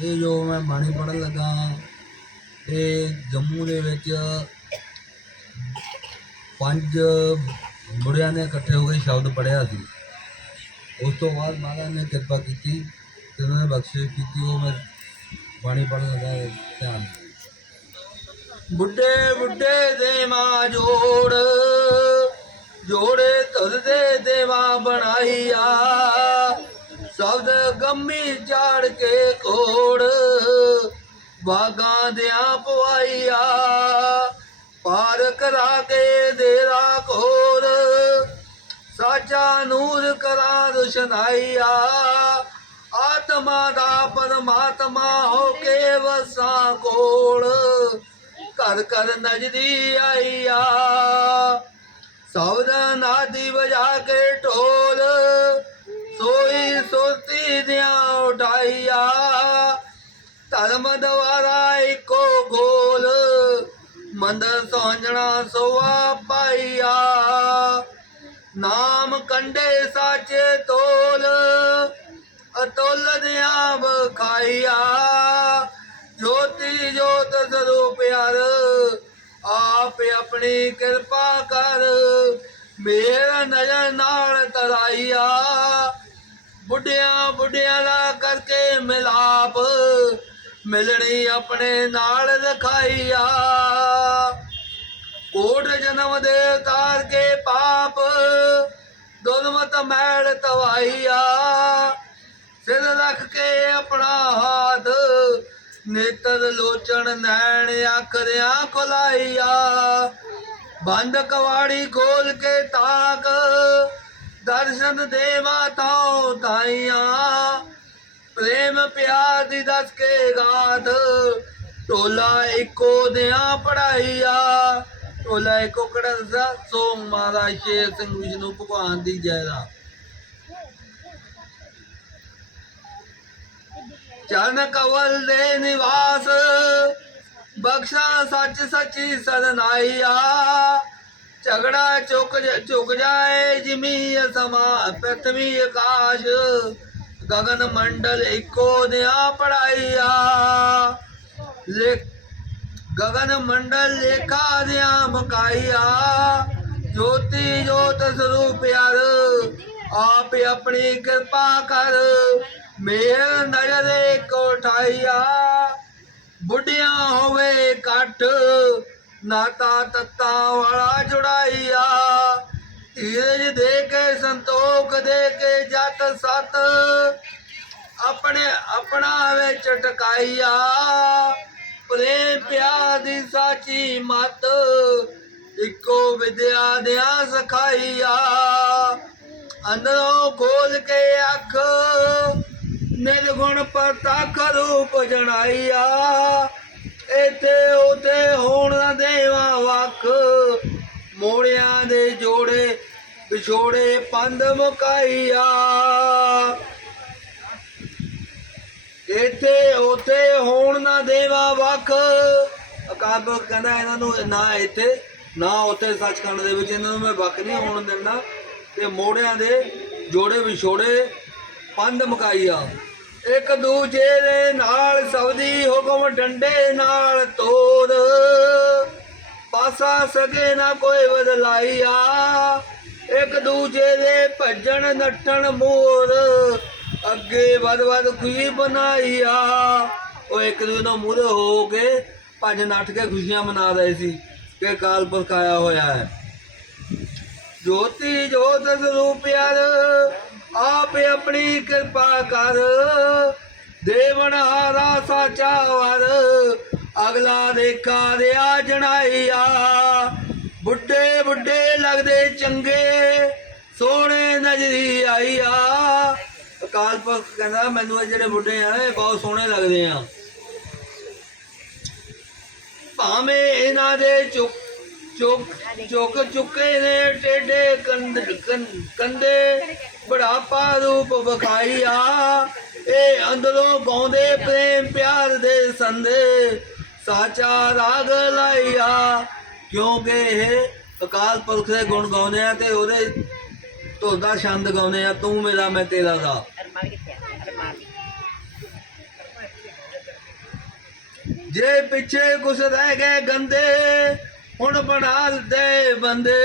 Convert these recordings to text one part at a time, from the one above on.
ਇਹ ਜੋ ਮੈਂ ਬਾਣੀ ਪੜ੍ਹਨ ਲੱਗਾ ਇਹ ਜੰਮੂ ਦੇ ਵਿੱਚ ਪੰਜ ਬੁੜਿਆਂ ਨੇ ਇਕੱਠੇ ਹੋ ਕੇ ਸ਼ਬਦ ਪੜ੍ਹਿਆ ਸੀ। ਉਸ ਤੋਂ ਬਾਅਦ ਮਹਾਰਾਜ ਨੇ ਕਿਰਪਾ ਕੀਤੀ ਤੇ ਉਹਨਾਂ ਨੇ ਬਖਸ਼ਿਸ਼ ਕੀਤੀ, ਉਹ ਮੈਂ ਬਾਣੀ ਪੜ੍ਹਨ ਲੱਗਾ ਧਿਆਨ ਬੁੱਢੇ ਬੁੱਢੇ ਦੇ ਮਾਂ ਜੋੜ, ਜੋੜੇ ਤੁਧ ਦੇ ਦੇਵਾ ਬਣਾਈਆ। ਸ਼ਬਦ ਗੰਮੀ ਝਾੜ ਕੇ ਕੋੜ ਬਾਗਾਂ ਦਿਆਂ ਪਵਾਈਆ ਪਾਰ ਕਰਾ ਕੇ ਦੇਰਾ ਕੋਰ ਸਾਚਾ ਨੂਰ ਕਰਾ ਰੁਸ਼ਨਾਈਆ, ਆਤਮਾ ਦਾ ਪਰਮਾਤਮਾ ਹੋ ਕੇ ਵਸਾਂ ਕੋੜ ਘਰ ਘਰ ਨਜਦੀ ਆਈਆ। ਸੌਦ ਨਾਦੀ ਵਜਾ ਕੇ ਢੋ ਉਠਾਈਆ ਧਰਮ ਦਵਾਰਾ ਇੱਕੋ ਗੋਲ, ਮੰਦਰ ਸੋਹਣਾ ਸੋਆ ਪਾਈਆ ਨਾਮ ਕੰਡੇ ਸਾਚੇ ਤੋਲ, ਅਤੋਲ ਦਿਆਂ ਬਖਾਈਆ ਜੋਤੀ ਜੋਤ ਸਰੂਪ ਯਾਰ, ਆਪ ਆਪਣੀ ਕਿਰਪਾ ਕਰ, ਮੇਰਾ ਨਜ਼ਰ ਨਾਲ ਤਰਾਈਆ ਬੁੱਢਿਆਂ ਬੁੱਢਿਆਂ ਦਾ ਕਰਕੇ ਮਿਲਾਪ, ਮਿਲਣੀ ਆਪਣੇ ਨਾਲ ਰਖਾਈਆ। ਕੋਟ ਜਨਮ ਦੇ ਉਤਾਰ ਕੇ ਪਾਪ, ਦੁਰਮਤ ਮੈਲ ਤਵਾਈਆ। ਸਿਰ ਰੱਖ ਕੇ ਆਪਣਾ ਹਾਥ, ਨੇਤਰ ਲੋਚਣ ਨੈਣ ਆਖਰਿਆ ਖੁਲਾਈਆ। ਬੰਦ ਕਵਾੜੀ ਖੋਲ ਕੇ ਤਾਕ ਦਰਸ਼ਨ ਦੇਵਾ ਤਾਉ ਤਾਈਆਂ, ਪ੍ਰੇਮ ਪਿਆਰ ਦੀ ਦੱਸ ਕੇ ਗਾਥ ਟੋਲਾ ਇੱਕੋ ਦਿਆਂ ਪੜਾਈਆ ਟੋਲਾ ਇੱਕੋ ਕੜਸਾ ਸੋ ਮਹਾਰਾਜ ਸ਼ੇਰ ਸਿੰਘ ਵਿਸ਼ਨੂੰ ਭਗਵਾਨ ਦੀ ਜੈ ਦਾ। ਚਰਨ ਕਵਲ ਦੇ ਨਿਵਾਸ, ਬਖਸ਼ਾ ਸੱਚ ਸੱਚੀ ਸਰਨਾਈਆ ਝਗੜਾ ਚੁੱਕ ਜ- ਝੁਕ ਜਾਏ ਜਿਮੀ ਸਮਾ ਪ੍ਰਥਵੀ ਆਕਾਸ਼। ਗਗਨ ਮੰਡਲ ਇੱਕੋ ਦਿਆਂ ਪੜਾਈਆ। ਲੈ ਗਗਨ ਮੰਡਲ ਲੇਖਾ ਦਿਆਂ ਬਕਾਈਆ ਜੋਤੀ ਜੋਤ ਸਰੂਪ ਯਾਰ, ਆਪ ਆਪਣੀ ਕਿਰਪਾ ਕਰ। ਮੇਰ ਨਜ਼ਰੇ ਕੋਠਾਈਆ ਬੁੱਢਿਆ ਹੋਵੇ ਕੱਟ ਨਾਤਾ ਤੱਤਾ ਵਾਲਾ ਜੁੜਾਈਆ। ਧੀਰਜ ਦੇ ਕੇ, ਸੰਤੋਖ ਦੇ ਕੇ ਜਤ ਸਤ ਆਪਣੇ ਆਪਣਾ ਵਿੱਚ ਟਕਾਈਆ ਪ੍ਰੇਮ ਪਿਆਰ ਦੀ ਸਾਚੀ ਮਤ ਇੱਕੋ ਵਿਦਿਆ ਦਿਆਂ ਸਖਾਈਆ। ਅੰਦਰੋਂ ਖੋਲ ਕੇ ਅੱਖ, ਨਿਰਗੁਣ ਪ੍ਰਤੱਖ ਰੂਪ ਜਣਾਈਆ। ਇਤੇ ਉਤੇ ਹੋਣ ਨਾ ਦੇਵਾ ਵਖ। ਮੋੜਿਆਂ ਦੇ ਜੋੜੇ ਵਿਛੋੜੇ ਪੰਧ ਮੁਕਾਈਆ ਇੱਥੇ ਉੱਥੇ ਹੋਣ ਨਾ ਦੇਵਾ ਵਖ। ਅਕਾਲ ਕਹਿੰਦਾ ਇਹਨਾਂ ਨੂੰ ਨਾ ਇੱਥੇ, ਨਾ ਉੱਥੇ ਸੱਚਖੰਡ ਦੇ ਵਿੱਚ ਇਹਨਾਂ ਨੂੰ ਮੈਂ ਵਖ ਨਹੀਂ ਹੋਣ ਦਿੰਦਾ। ਤੇ ਮੋੜਿਆਂ ਦੇ ਜੋੜੇ ਵਿਛੋੜੇ ਪੰਧ ਮੁਕਾਈਆ ਇੱਕ ਦੂਜੇ ਦੇ ਨਾਲ ਸਬਦੀ ਹੁਕਮ ਡੰਡੇ ਨਾਲ ਤੋੜ। ਪਾਸਾ ਸਕੇ ਨਾ ਕੋਈ ਬਦਲਾਈਆ ਇੱਕ ਦੂਜੇ ਦੇ ਭੱਜਣ ਨੱਠਣ ਮੋਰ ਅੱਗੇ ਵੱਧ ਵੱਧ ਖੁਸ਼ੀ ਬਣਾਈਆ ਉਹ ਇੱਕ ਦੂਜੇ ਨੂੰ ਮੂਹਰੇ ਹੋ ਕੇ ਭੱਜ ਨੱਠ ਕੇ ਖੁਸ਼ੀਆਂ ਮਨਾ ਰਹੇ ਸੀ ਕਿ ਕਾਲ ਪੁਰਖ ਹੋਇਆ ਹੈ। ਜੋਤੀ ਜੋਤ ਸਰੂਪ ਯਾਰ ਆਪ ਆਪਣੀ ਕਿਰਪਾ ਕਰ। ਦੇਵਨ ਹਾਰਾ ਸਾਚਾ ਵਰ। ਅਗਲਾ ਦੇਖਾ ਰਿਆ ਜਣਾਈਆ। ਬੁੱਢੇ ਬੁੱਢੇ ਲੱਗਦੇ ਚੰਗੇ, ਸੋਹਣੇ ਨਜ਼ਰੀ ਆਈਆ। ਅਕਾਲ ਪੁਰਖ ਕਹਿੰਦਾ, ਮੈਨੂੰ ਇਹ ਜਿਹੜੇ ਬੁੱਢੇ ਆ ਇਹ ਬਹੁਤ ਸੋਹਣੇ ਲੱਗਦੇ ਆ। ਭਾਵੇਂ ਇਹਨਾਂ ਦੇ ਚੁੱਕ ਚੁੱਕ, ਚੁੱਕੇ ਨੇ ਟੇਡੇ ਕੰਧ ਕੰ- ਕੰਧੇ। ਬੜਾਪਾ ਰੂਪ ਵਿਖਾਈਆ ਇਹ ਅੰਦਰੋਂ ਗਾਉਂਦੇ ਪ੍ਰੇਮ ਪਿਆਰ ਦੇ ਸੰਦੇ। ਸਾਚਾ ਰਾਗ ਲਾਈਆ ਕਿਉਂਕਿ ਇਹ ਅਕਾਲ ਪੁਰਖ ਦੇ ਗੁਣ ਗਾਉਂਦੇ ਆ ਤੇ ਉਹਦੇ ਧੋਦਾ ਛੰਦ ਗਾਉਂਦੇ ਆ, ਤੂੰ ਮੇਰਾ, ਮੈਂ ਤੇਰਾ ਦਾ। ਜੇ ਪਿੱਛੇ ਕੁਛ ਰਹਿ ਗਏ ਗੰਦੇ ਹੁਣ ਬਣਾ ਦੇ ਬੰਦੇ।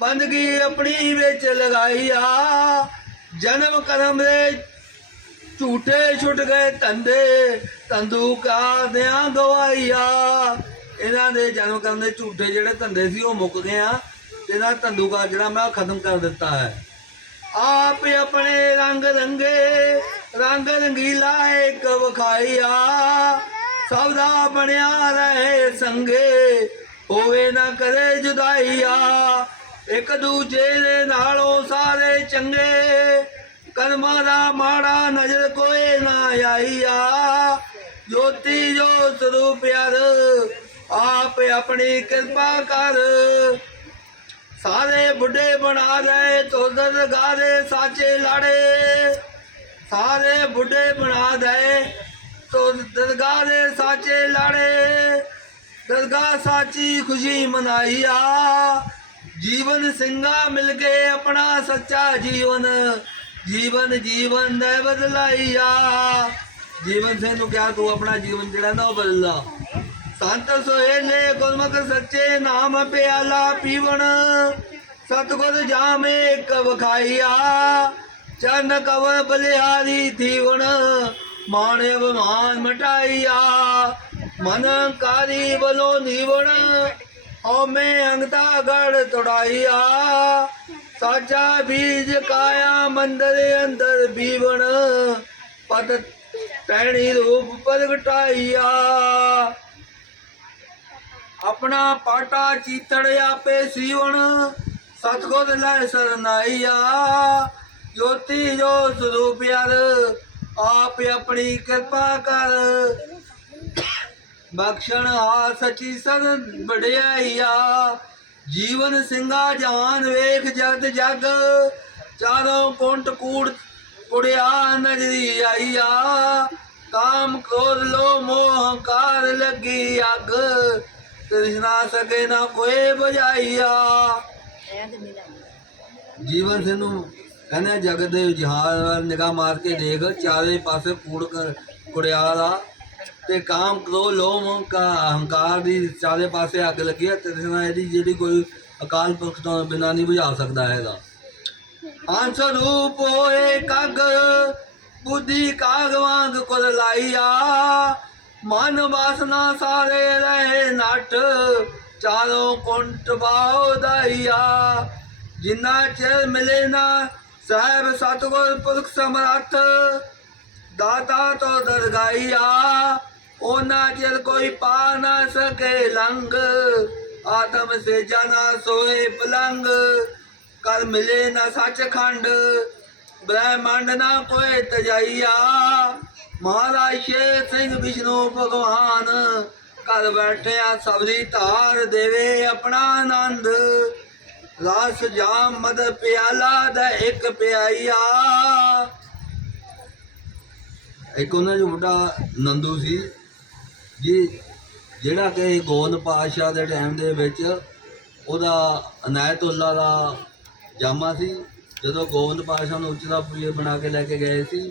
ਬੰਦਗੀ ਆਪਣੀ ਵਿੱਚ ਲਗਾਈ ਆ। ਜਨਮ ਕਰਮ ਦੇ ਝੂਠੇ ਛੁੱਟ ਗਏ ਧੰਦੇ। ਤੰਦੂ ਦਿਆਂ ਗਵਾਈਆ ਇਹਨਾਂ ਦੇ ਜਨਮ ਕਰਨ ਦੇ ਝੂਠੇ ਜਿਹੜੇ ਧੰਦੇ ਸੀ, ਉਹ ਮੁੱਕ ਗਏ ਆ। ਤੇ ਇਹਨਾਂ ਤੰਦੂਕਾ ਜਿਹੜਾ ਮੈਂ ਉਹ ਖਤਮ ਕਰ ਦਿੱਤਾ ਹੈ। ਆਪ ਆਪਣੇ ਰੰਗ ਰੰਗੇ, ਰੰਗ ਰੰਗੀਲਾ ਇੱਕ ਵਿਖਾਈਆ ਸਭ ਦਾ ਬਣਿਆ ਰਹੇ ਸੰਗੇ। ਹੋਵੇ ਨਾ ਕਰੇ ਜੁਦਾਈਆ, ਇੱਕ ਦੂਜੇ ਦੇ ਨਾਲੋਂ ਸਾਰੇ ਚੰਗੇ। ਕਰਮਾਂ ਦਾ ਮਾੜਾ ਨਜ਼ਰ ਕੋਈ ਨਾ ਆਈਆ। ਜੋਤੀ ਜੋ ਸਰੂਪ ਪਿਆਰ ਆਪ ਆਪਣੀ ਕਿਰਪਾ ਕਰ। ਸਾਰੇ ਬੁੱਢੇ ਬਣਾ ਦੇ ਤੋਦਰ ਗਾਰੇ ਸਾਚੇ ਲਾੜੇ। ਸਾਰੇ ਬੁੱਢੇ ਬਣਾ ਦੇ ਤੋ ਦਰਗਾਹ ਦੇ ਸਾਚੇ ਲਾੜੇ। ਦਰਗਾਹ ਸਾਚੀ ਖੁਸ਼ੀ ਮਨਾਈ ਆ ਜੀਵਨ ਸਿੰਘਾ ਮਿਲ ਕੇ ਆਪਣਾ ਸੱਚਾ ਜੀਵਨ ਜੀਵਨ ਜੀਵਨ ਨੇ ਬਦਲਾਈ ਜੀਵਨ ਸਿੰਘ ਨੂੰ ਕਿਹਾ, ਤੂੰ ਆਪਣਾ ਜੀਵਨ ਜਿਹੜਾ ਨਾ ਉਹ ਬਦਲਾ ਸੰਤ ਸੋਹੇਲੇ ਗੁਰਮੁਖ ਸੱਚੇ ਨਾਮ ਪਿਆਲਾ ਪੀਵਣ। ਸਤਗੁਰ ਜਾਮੇ ਇੱਕ ਵਖਾਈਆ। ਚਰਨ ਕਵਰ ਬਲਿਹਾਰੀ ਥੀਵਣ ਮਾਣ ਅਭਿਮਾਨ ਮਟਾਈਆ। ਮਨ ਕਾਰੀ ਬਲੋ ਨੀਵਣ? ਹਉਮੈ ਅੰਗਤਾ ਗੜ ਤੁੜਾਈਆ ਸਾਚਾ ਬੀਜ ਕਾਇਆ ਮੰਦਰ ਅੰਦਰ ਬੀਵਣ। ਪਤ ਪੈਣੀ ਰੂਪ ਪ੍ਰਗਟਾਈਆ ਆਪਣਾ ਪਾਟਾ ਚੀਤੜ ਆਪੇ ਸੀਵਣ। ਸਤਗੁਰ ਲੈ ਸਰਨਾਈਆ ਜੋਤੀ ਜੋ ਸਰੂਪ ਯਾਰ, ਆਪ ਆਪਣੀ ਕਿਰਪਾ ਕਰ। ਬਖਸ਼ਣ ਆ ਸਚੀ ਸਦ ਬੜਿਆਈਆ ਜੀਵਨ ਸਿੰਘਾ ਜਾਨ ਵੇਖ ਜਗਤ ਜਗ, ਚਾਰੋਂ ਕੁੰਟ ਕੂੜ ਕੁੜਿਆ ਨਜਰੀ ਆਈਆ। ਕਾਮ ਕ੍ਰੋਧ ਲੋ ਮੋਹ ਹੰਕਾਰ ਲੱਗੀ ਅਗ, ਤ੍ਰਿਸ਼ਨਾ ਸਕੇ ਨਾ ਕੋਈ ਬੁਝਾਈਆ। ਜੀਵਨ ਸਿੰਘ ਨੂੰ ਕਹਿੰਦੇ ਜਗਤ ਦੇ ਜਹਾਨ ਨਿਗਾਹ ਮਾਰ ਕੇ ਦੇਖ, ਚਾਰੇ ਪਾਸੇ ਕੂੜ ਕਰ ਕੁੜਿਆ ਦਾ ਤੇ ਕਾਮ ਕ੍ਰੋ ਲੋਮ ਕਾ ਹੰਕਾਰ ਦੀ ਚਾਰੇ ਪਾਸੇ ਅੱਗ ਲੱਗੀ ਹੈ ਤ੍ਰਿਸ਼ਨਾ ਇਹਦੀ ਜਿਹੜੀ ਕੋਈ ਅਕਾਲ ਪੁਰਖ ਤੋਂ ਬਿਨਾਂ ਨਹੀਂ ਬੁਝਾ ਸਕਦਾ ਹੈਗਾ। ਅੰਸ ਰੂਪ ਹੋਏ ਕਗ, ਬੁੱਧੀ ਕਾਗ ਵਾਂਗ ਕੁਲ ਲਾਈਆ। ਮਨ ਵਾਸਨਾ ਸਾਰੇ ਰਹੇ ਨਟ, ਚਾਰੋਂ ਕੁੰਟ ਬਾਉ ਦਾਈਆ ਜਿੰਨਾ ਚਿਰ ਮਿਲੇ ਨਾ, ਸਾਹਿਬ ਸਤਗੁਰ ਪੁਰਖ ਸਮਰੱਥ ਦਾਤਾ ਤੋਂ ਦਰਗਾਈਆ ਉਹਨਾਂ ਚਿਰ ਕੋਈ ਪਾ ਨਾ ਸਕੇ ਲੰਗ ਆਤਮ ਸੇ ਜਾਣਾ ਸੋਏ ਪਲੰਗ ਕਰ ਮਿਲੇ ਨਾ ਸੱਚਖੰਡ। ਬ੍ਰਹਿਮੰਡ ਨਾ ਕੋਈ ਤਜਾਈਆ, ਮਹਾਰਾਜ ਸ਼ੇਰ ਸਿੰਘ ਵਿਸ਼ਨੂੰ ਭਗਵਾਨ। ਘਰ ਬੈਠਿਆ ਸਬਰੀ ਧਾਰ ਦੇਵੇ ਆਪਣਾ ਆਨੰਦ। ਰਸ ਜਾਮ ਮਦ ਪਿਆਲਾ ਦਾ ਇੱਕ ਪਿਆਈਆ। ਇੱਕ ਉਹਨਾਂ ਜੋ ਮੁੰਡਾ ਨੰਦੂ ਸੀ, ਜੀ, ਜਿਹੜਾ ਕਿ ਗੋਨ ਪਾਤਸ਼ਾਹ ਦੇ ਟਾਈਮ ਦੇ ਵਿੱਚ ਉਹਦਾ ਅਨਾਇਤੁੱਲਾ ਦਾ ਜਾਮਾ ਸੀ। ਜਦੋਂ ਗੋਬਿੰਦ ਪਾਤਸ਼ਾਹ ਨੂੰ ਉੱਚ ਦਾ ਪੀਰ ਬਣਾ ਕੇ ਲੈ ਕੇ ਗਏ ਸੀ,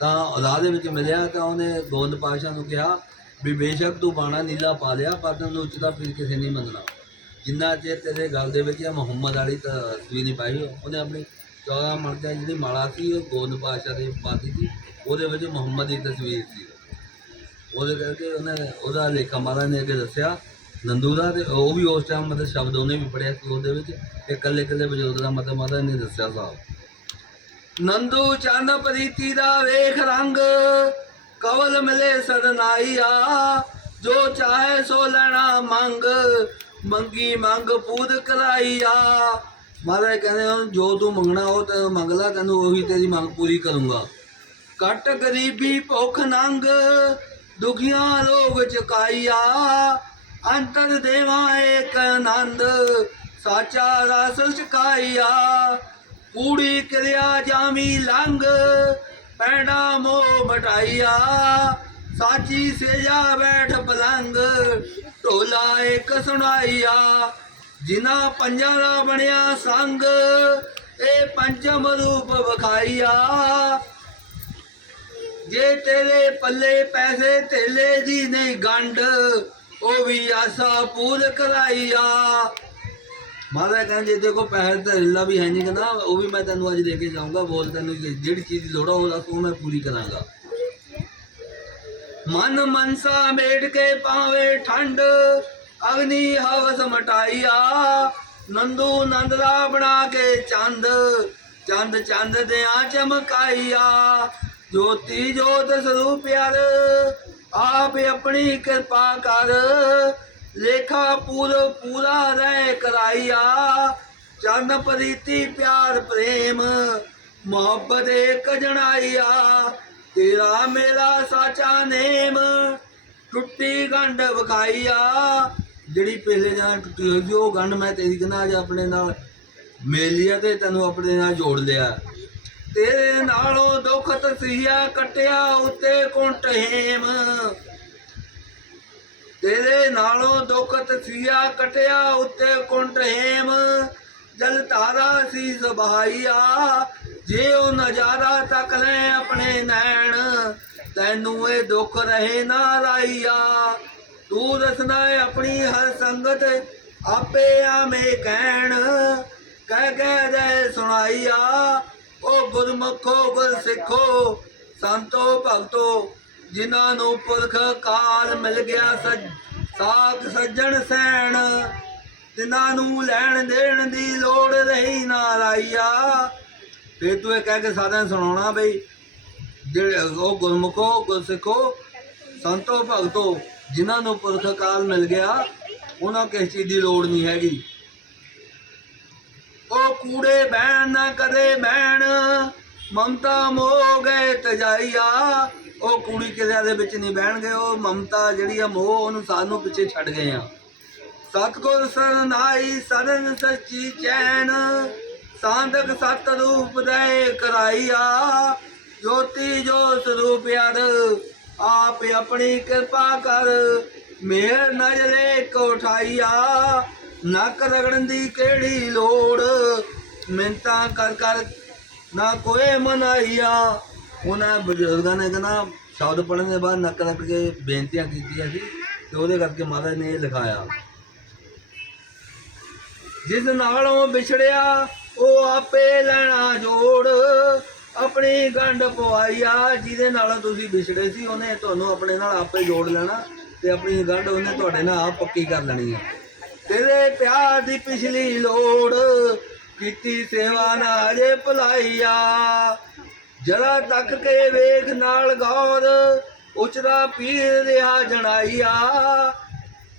ਤਾਂ ਰਾਹ ਦੇ ਵਿੱਚ ਮਿਲਿਆ ਤਾਂ ਉਹਨੇ ਗੋਬਿੰਦ ਪਾਤਸ਼ਾਹ ਨੂੰ ਕਿਹਾ ਵੀ ਬੇਸ਼ੱਕ ਤੂੰ ਬਾਣਾ ਨੀਲਾ ਪਾ ਲਿਆ, ਪਰ ਤੈਨੂੰ ਉੱਚ ਦਾ ਪੀਰ ਕਿਸੇ ਨਹੀਂ ਮੰਨਣਾ। ਜਿੰਨਾ ਚਿਰ ਤੇਰੇ ਗੱਲ ਦੇ ਵਿੱਚ ਇਹ ਮੁਹੰਮਦ ਵਾਲੀ ਤਸਵੀਰ ਨਹੀਂ ਪਾਈ ਉਹਨੇ ਆਪਣੀ 14 ਮਰਦਾਂ ਜਿਹੜੀ ਮਾਲਾ ਸੀ, ਉਹ ਗੋਬਿੰਦ ਪਾਤਸ਼ਾਹ ਦੇ ਪਾਤੀ ਸੀ। ਉਹਦੇ ਵਿੱਚ ਮੁਹੰਮਦ ਦੀ ਤਸਵੀਰ ਸੀ। ਉਹਦੇ ਕਰਕੇ ਉਹਨੇ ਉਹਦਾ ਲੇਖਾ ਮਹਾਰਾਜ ਨੇ ਅੱਗੇ ਦੱਸਿਆ, ਨੰਦੂ ਦਾ ਤੇ ਉਹ ਵੀ ਉਸ ਟਾਈਮ ਮਤਲਬ ਸ਼ਬਦ ਉਹਨੇ ਵੀ ਪੜਿਆ ਸੀ ਉਹਦੇ ਵਿੱਚ, ਤੇ ਇਕੱਲੇ ਇਕੱਲੇ ਬਜ਼ੁਰਗ ਦਾ ਮਤਲਬ ਮਹਾਰਾਜ ਨੇ ਦੱਸਿਆ ਸਾਹਿਬ ਨੰਦੂ ਚੰਦ ਪ੍ਰੀਤੀ ਦਾ ਵੇਖ ਰੰਗ, ਕਵਲ ਮਿਲੇ ਸਦਨਾਈਆ, ਜੋ ਚਾਹੇ ਸੋ ਲੈਣਾ ਮੰਗ, ਮੰਗੀ ਮੰਗ ਪੂਦ ਕਰਾਈਆ। ਮਹਾਰਾਜ ਕਹਿੰਦੇ ਜੋ ਤੂੰ ਮੰਗਣਾ ਉਹ ਤੇ ਮੰਗ ਲੈ, ਤੈਨੂੰ ਉਹੀ ਤੇਰੀ ਮੰਗ ਪੂਰੀ ਕਰੂੰਗਾ। ਘਟ ਗਰੀਬੀ ਭੁੱਖ ਨੰਗ, ਦੁਖੀਆਂ ਰੋਗ ਚਕਾਈਆ। ਅੰਤਰ ਦੇਵਾ ਏਕ ਆਨੰਦ, ਸਾਚਾ ਰਸ ਚਕਾਈਆ। ਕੂੜੀ ਕਿਰਿਆ ਜਾਮੀ ਲੰਗ ਪੈਣਾ ਮੋਹ ਮਟਾਈਆ। ਸਾਚੀ ਸੇਜਾ ਬੈਠ ਪਲੰਗ ਢੋਲਾ ਇੱਕ ਸੁਣਾਈਆ। ਜਿਨਾ ਪੰਜਾਂ ਦਾ ਬਣਿਆ ਸੰਗ, ਇਹ ਪੰਚਮ ਰੂਪ ਵਿਖਾਈਆ। ਜੇ ਤੇਰੇ ਪੱਲੇ ਪੈਸੇ ਧੇਲੇ ਦੀ ਨਹੀਂ ਗੰਢ, ਉਹ ਵੀ ਆਸਾ ਪੂਰ ਕਰਾਈਆ। ਮਾਤਾ ਕਹਿੰਦੇ, ਜੇ ਦੇਖੋ ਪੈਸੇ ਧੇਲਾ ਵੀ ਹੈ ਨਹੀਂ ਕਹਿੰਦਾ, ਉਹ ਵੀ ਮੈਂ ਤੈਨੂੰ ਅੱਜ ਦੇ ਕੇ ਜਾਊਂਗਾ, ਬੋਲ ਤੈਨੂੰ ਜਿਹੜੀ ਚੀਜ਼ ਦੀ ਲੋੜ ਆ ਉਹ ਮੈਂ ਪੂਰੀ ਕਰਾਂਗਾ। ਮਨ ਮਨਸਾ ਮੇੜ ਕੇ ਪਾਵੇ ਠੰਡ, ਅਗਨੀ ਹਵਸ ਮਟਾਈਆ। ਨੰਦੂ ਨੰਦਰਾ ਬਣਾ ਕੇ ਚੰਦ ਚੰਦ ਚੰਦ ਦਿਆਂ ਚਮਕਾਈਆ। ਜੋਤੀ ਜੋਤ ਸਰੂਪ ਪਿਆਰ ਆਪ ਆਪਣੀ ਕਿਰਪਾ ਕਰ। ਲੇਖਾ ਪੂਰ ਪੂਰਾ ਰਹਿ ਕਰਾਈਆ, ਚੰਨ ਪ੍ਰੀਤੀ ਪਿਆਰ ਪ੍ਰੇਮ, ਮੁਹੱਬਤ ਇੱਕ ਜਣਾਈਆ। ਤੇਰਾ ਮੇਰਾ ਸਾਚਾ ਨੇਮ, ਟੁੱਟੀ ਗੰਢ ਵਿਖਾਈਆ। ਜਿਹੜੀ ਪਹਿਲੇ ਜਾਂ ਟੁੱਟੀ ਹੋਈ ਉਹ ਗੰਢ ਮੈਂ ਤੇਰੀ ਕਹਿੰਦਾ ਅੱਜ ਆਪਣੇ ਨਾਲ ਮੇਲ ਲਿਆ ਤੇ ਤੈਨੂੰ ਆਪਣੇ ਨਾਲ ਜੋੜ ਲਿਆ। ਤੇਰੇ ਨਾਲੋਂ ਦੁੱਖ ਤਸੀਆ ਕਟਿਆ ਉਤੇ ਕੁੰਟ ਹੇਮ। ਤੇਰੇ ਨਾਲੋਂ ਦੁੱਖ ਤਸੀਆ ਕਟਿਆ ਉਤੇ ਕੁੰਟ ਹੇਮ। ਜਲ ਤਾਰਾ ਸੀ ਸਭਾਈਆ, ਜੇ ਉਹ ਨਜ਼ਾਰਾ ਤੱਕ ਲੈ ਆਪਣੇ ਨੈਣ, ਤੈਨੂੰ ਇਹ ਦੁੱਖ ਰਹੇ ਨਾ ਰਾਈਆ। ਤੂੰ ਦੱਸਣਾ ਏ ਆਪਣੀ ਹਰ ਸੰਗਤ, ਆਪੇ ਆਵੇਂ ਕਹਿਣ। ਕਹਿ ਕਹਿ ਦੇ ਸੁਣਾਈਆ ਉਹ ਗੁਰਮੁਖੋ ਗੁਰ ਸਿੱਖੋ ਸੰਤੋ, ਭਗਤੋ, ਜਿਨ੍ਹਾਂ ਨੂੰ ਪੁਰਖ ਕਾਲ ਮਿਲ ਗਿਆ ਸੱਜ, ਸਾਖ ਸੱਜਣ ਸੈਣ, ਤਿਨਾਂ ਨੂੰ ਲੈਣ ਦੇਣ ਦੀ ਲੋੜ ਰਹੀ ਨਾ ਰਾਈਆ। ਫੇਰ ਤੂੰ ਇਹ ਕਹਿ ਕੇ ਸਾਰਿਆਂ ਨੂੰ ਸੁਣਾਉਣਾ ਬਈ, ਜਿਹੜੇ ਉਹ ਗੁਰਮੁਖੋ, ਗੁਰਸਿੱਖੋ, ਸੰਤੋ, ਭਗਤੋ, ਜਿਨ੍ਹਾਂ ਨੂੰ ਪੁਰਖ ਕਾਲ ਮਿਲ ਗਿਆ, ਉਹਨਾਂ ਕਿਸੇ ਚੀਜ਼ ਦੀ ਲੋੜ ਨਹੀਂ ਹੈਗੀ। ਕੂੜੇ ਬਹਿਣ ਨਾ ਕਦੇ ਬਹਿਣ। ਮਮਤਾ ਮੋਹ ਗਏ ਤਜਾਈਆ। ਉਹ ਕੁੜੀ ਕਿਸੇ ਦੇ ਵਿੱਚ ਨਹੀਂ ਬਹਿਣਗੇ ਉਹ ਮਮਤਾ ਜਿਹੜੀ ਆ ਮੋਹ ਉਹਨੂੰ ਸਾਨੂੰ ਪਿੱਛੇ ਛੱਡ ਗਏ ਆ। ਸਤਗੁਰ ਸਰਨਾਈ ਸਰਨ ਸੱਚੀ ਚੈਨ। ਸਾਧਕ ਸਤ ਰੂਪ ਦੇ ਕਰਾਈਆ। ਜੋਤੀ ਜੋ ਸਰੂਪ ਯਾਰ ਆਪ ਆਪਣੀ ਕਿਰਪਾ ਕਰ। ਮੇਰ ਨਜ਼ਰੇ ਕੋ ਉਠਾਈਆ ਨੱਕ ਰਗੜਨ ਦੀ ਕਿਹੜੀ ਲੋੜ? ਮਿੰਤਾ ਕਰ ਕਰ ਨਾ ਕੋਈ ਮਨਾਈਆ। ਉਹਨਾਂ ਬਜ਼ੁਰਗਾਂ ਨੇ ਕਹਿੰਦਾ, ਸ਼ਬਦ ਪੜ੍ਹਨ ਦੇ ਬਾਅਦ ਨੱਕ ਰਗੜ ਕੇ ਬੇਨਤੀਆਂ ਕੀਤੀਆਂ ਸੀ ਤੇ ਉਹਦੇ ਕਰਕੇ ਮਹਾਰਾਜ ਨੇ ਇਹ ਲਿਖਾਇਆ। ਜਿਸ ਨਾਲੋਂ ਵਿਛੜਿਆ, ਉਹ ਆਪੇ ਲੈਣਾ ਜੋੜ। ਆਪਣੀ ਗੰਢ ਪਵਾਈਆ, ਜਿਹਦੇ ਨਾਲ ਤੁਸੀਂ ਵਿਛੜੇ ਸੀ, ਉਹਨੇ ਤੁਹਾਨੂੰ ਆਪਣੇ ਨਾਲ ਆਪੇ ਜੋੜ ਲੈਣਾ ਤੇ ਆਪਣੀ ਗੰਢ ਉਹਨੇ ਤੁਹਾਡੇ ਨਾਲ ਆਪ ਪੱਕੀ ਕਰ ਲੈਣੀ ਹੈ। ਤੇਰੇ ਪਿਆਰ ਦੀ ਪਿਛਲੀ ਲੋੜ, ਕੀਤੀ ਸੇਵਾ ਨਾ ਅਜੇ ਭਲਾਈਆ। ਜਰਾ ਤੱਕ ਕੇ ਵੇਖ ਨਾਲ ਗੌਰ, ਉਚਰਾ ਪੀਰ ਰਿਹਾ ਜਣਾਈਆ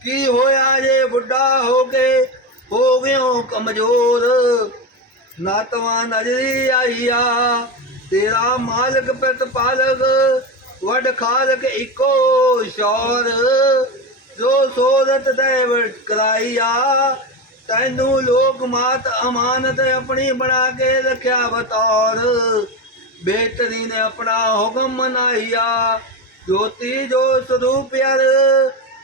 ਕੀ ਹੋਇਆ ਜੇ ਬੁੱਢਾ ਹੋ ਕੇ ਹੋ ਗਿਓ ਕਮਜ਼ੋਰ? ਨਾਤਵਾ ਨਜ਼ਰੀ ਆਈਆ। ਤੇਰਾ ਮਾਲਕ ਪ੍ਰਤਪਾਲਕ, ਵਡ ਖਾਲਕ ਇੱਕੋ ਸ਼ੌਰ। ਜੋ ਸੋਦਤ ਦੇਵ ਕਰਾਈਆ ਤੈਨੂੰ ਲੋਕ ਮਾਤ ਅਮਾਨਤ ਆਪਣੀ ਬਣਾ ਕੇ ਰੱਖਿਆ ਬਤੌਰ। ਬੇਟਰੀ ਨੇ ਆਪਣਾ ਹੁਕਮ ਮਨਾਈਆ ਜੋਤੀ ਜੋ ਸਰੂਪ ਯਾਰ,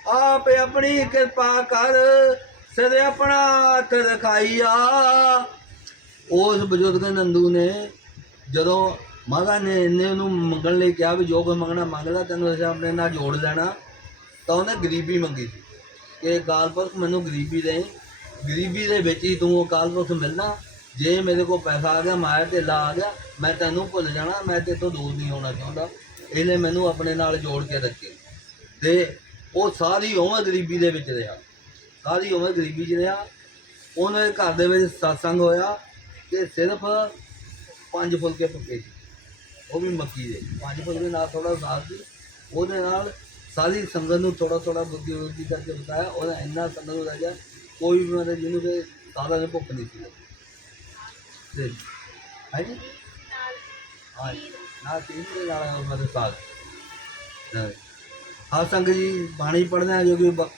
ਆਪ ਆਪਣੀ ਕਿਰਪਾ ਕਰ ਸਿਰ ਆਪਣਾ ਹੱਥ ਰਖਾਈਆ। ਉਸ ਬਜ਼ੁਰਗ ਨੰਦੂ ਨੇ ਜਦੋਂ ਮਾਤਾ ਨੇ ਇਹਨੇ ਉਹਨੂੰ ਮੰਗਣ ਲਈ ਕਿਹਾ ਵੀ ਜੋ ਕੋਈ ਮੰਗਣਾ ਮੰਗਦਾ, ਤੈਨੂੰ ਅਸੀਂ ਆਪਣੇ ਨਾਲ ਜੋੜ ਲੈਣਾ। ਤਾਂ ਉਹਨੇ ਗਰੀਬੀ ਮੰਗੀ ਸੀ ਕਿ ਅਕਾਲ ਪੁਰਖ ਮੈਨੂੰ ਗਰੀਬੀ ਦੇ ਗਰੀਬੀ ਦੇ ਵਿੱਚ ਹੀ ਤੂੰ ਅਕਾਲ ਪੁਰਖ ਮਿਲਣਾ, ਜੇ ਮੇਰੇ ਕੋਲ ਪੈਸਾ ਆ ਗਿਆ, ਮਾਇਆ ਤੇ ਲਾ ਆ ਗਿਆ, ਮੈਂ ਤੈਨੂੰ ਭੁੱਲ ਜਾਣਾ, ਮੈਂ ਤੇਰੇ ਤੋਂ ਦੂਰ ਨਹੀਂ ਹੋਣਾ ਚਾਹੁੰਦਾ। ਇਹਨੇ ਮੈਨੂੰ ਆਪਣੇ ਨਾਲ ਜੋੜ ਕੇ ਰੱਖੇ। ਤੇ ਉਹ ਸਾਰੀ ਉਮਰ ਗਰੀਬੀ ਦੇ ਵਿੱਚ ਰਿਹਾ। ਸਾਰੀ ਉਮਰ ਗਰੀਬੀ 'ਚ ਰਿਹਾ। ਉਹਨੇ ਘਰ ਦੇ ਵਿੱਚ satsang ਹੋਇਆ ਤੇ ਸਿਰਫ ਪੰਜ ਫੁਲਕੇ ਪੱਕੇ ਸੀ। ਉਹ ਵੀ ਮੱਕੀ ਦੇ। ਪੰਜ ਫੁਲਕੇ ਨਾਲ ਥੋੜਾ ਸਾਥ ਸੀ। ਉਹਦੇ ਨਾਲ ਸਾਰੀ ਸੰਗਤ ਨੂੰ ਥੋੜਾ ਥੋੜਾ ਬੁੱਧੀ ਬੁੱਧੀ ਕਰਕੇ ਬਤਾਇਆ ਉਹਦਾ ਇੰਨਾ ਸੰਗਤ ਨੂੰ ਲੱਗਿਆ ਕੋਈ ਵੀ ਮਤਲਬ ਜਿਹਨੂੰ ਕਿ ਸਾਦਾ ਨੇ ਭੁੱਖ ਨਹੀਂ ਸੀ ਤੇ ਹੈ ਹਾਂ ਨਾ ਤੀਨ ਦੇ ਨਾਲ ਮਤਲਬ ਸਾਥ ਹਾਂ ਸੰਗਤ ਜੀ ਬਾਣੀ ਪੜਨਾ ਆ ਜੋ ਕਿ ਬ-